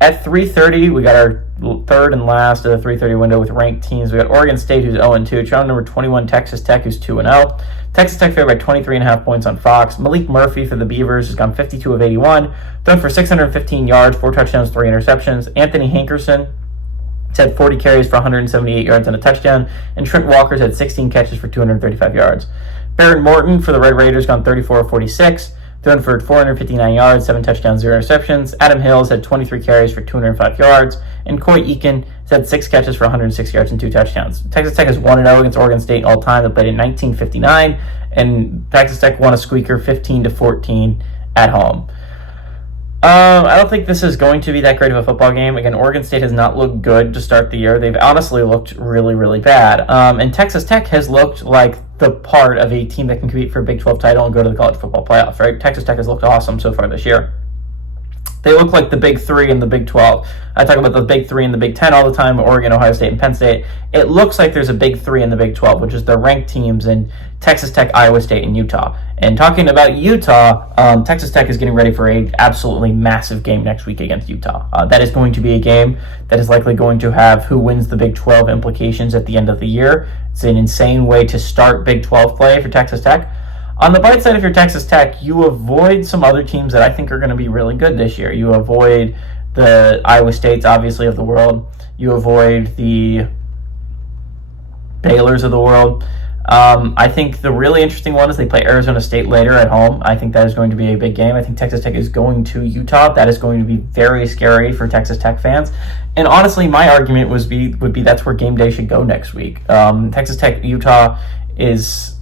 At 3:30, we got our third and last of the 3:30 window with ranked teams. We got Oregon State, who's 0-2. Challenge number 21, Texas Tech, who's 2-0. Texas Tech favored by 23.5 points on Fox. Malik Murphy for the Beavers has gone 52 of 81, thrown for 615 yards, 4 touchdowns, 3 interceptions. Anthony Hankerson had 40 carries for 178 yards and a touchdown, and Trent Walker's had 16 catches for 235 yards. Baron Morton for the Red Raiders gone 34 of 46, thrown for 459 yards, 7 touchdowns, 0 interceptions. Adam Hills had 23 carries for 205 yards, and Coy Eakin has had 6 catches for 106 yards and 2 touchdowns. Texas Tech is 1-0 against Oregon State all time. They played in 1959, and Texas Tech won a squeaker 15-14 at home. I don't think this is going to be that great of a football game. Again, Oregon State has not looked good to start the year. They've honestly looked really, really bad. And Texas Tech has looked like the part of a team that can compete for a Big 12 title and go to the college football playoffs, right? Texas Tech has looked awesome so far this year. They look like the Big 3 in the Big 12. I talk about the Big 3 in the Big 10 all the time, Oregon, Ohio State, and Penn State. It looks like there's a Big 3 in the Big 12, which is the ranked teams in Texas Tech, Iowa State, and Utah. And talking about Utah, Texas Tech is getting ready for a absolutely massive game next week against Utah. That is going to be a game that is likely going to have who wins the Big 12 implications at the end of the year. It's an insane way to start Big 12 play for Texas Tech. On the bright side, if you're Texas Tech, you avoid some other teams that I think are going to be really good this year. You avoid the Iowa States, obviously, of the world. You avoid the Baylors of the world. I think the really interesting one is they play Arizona State later at home. I think that is going to be a big game. I think Texas Tech is going to Utah. That is going to be very scary for Texas Tech fans. And honestly, my argument would be that's where game day should go next week. Texas Tech, Utah is...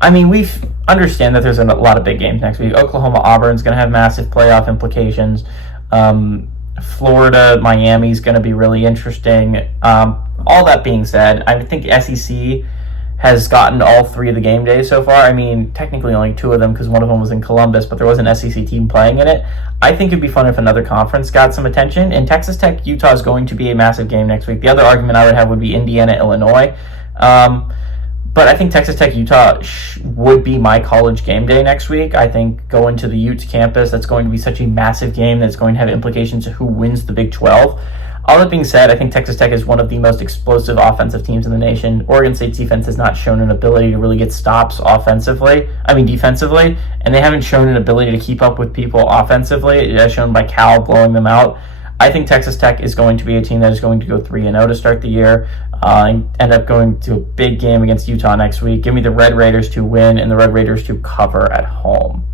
I mean, we understand that there's a lot of big games next week. Oklahoma, Auburn's going to have massive playoff implications. Florida, Miami's going to be really interesting. All that being said, I think SEC has gotten all 3 of the game days so far. I mean, technically only 2 of them because one of them was in Columbus, but there was an SEC team playing in it. I think it'd be fun if another conference got some attention. And Texas Tech, Utah is going to be a massive game next week. The other argument I would have would be Indiana, Illinois. But I think Texas Tech, Utah would be my college game day next week. I think going to the Utes campus, that's going to be such a massive game that's going to have implications to who wins the Big 12. All that being said, I think Texas Tech is one of the most explosive offensive teams in the nation. Oregon State's defense has not shown an ability to really get stops defensively, and they haven't shown an ability to keep up with people offensively, as shown by Cal blowing them out. I think Texas Tech is going to be a team that is going to go 3-0 to start the year, and end up going to a big game against Utah next week. Give me the Red Raiders to win and the Red Raiders to cover at home.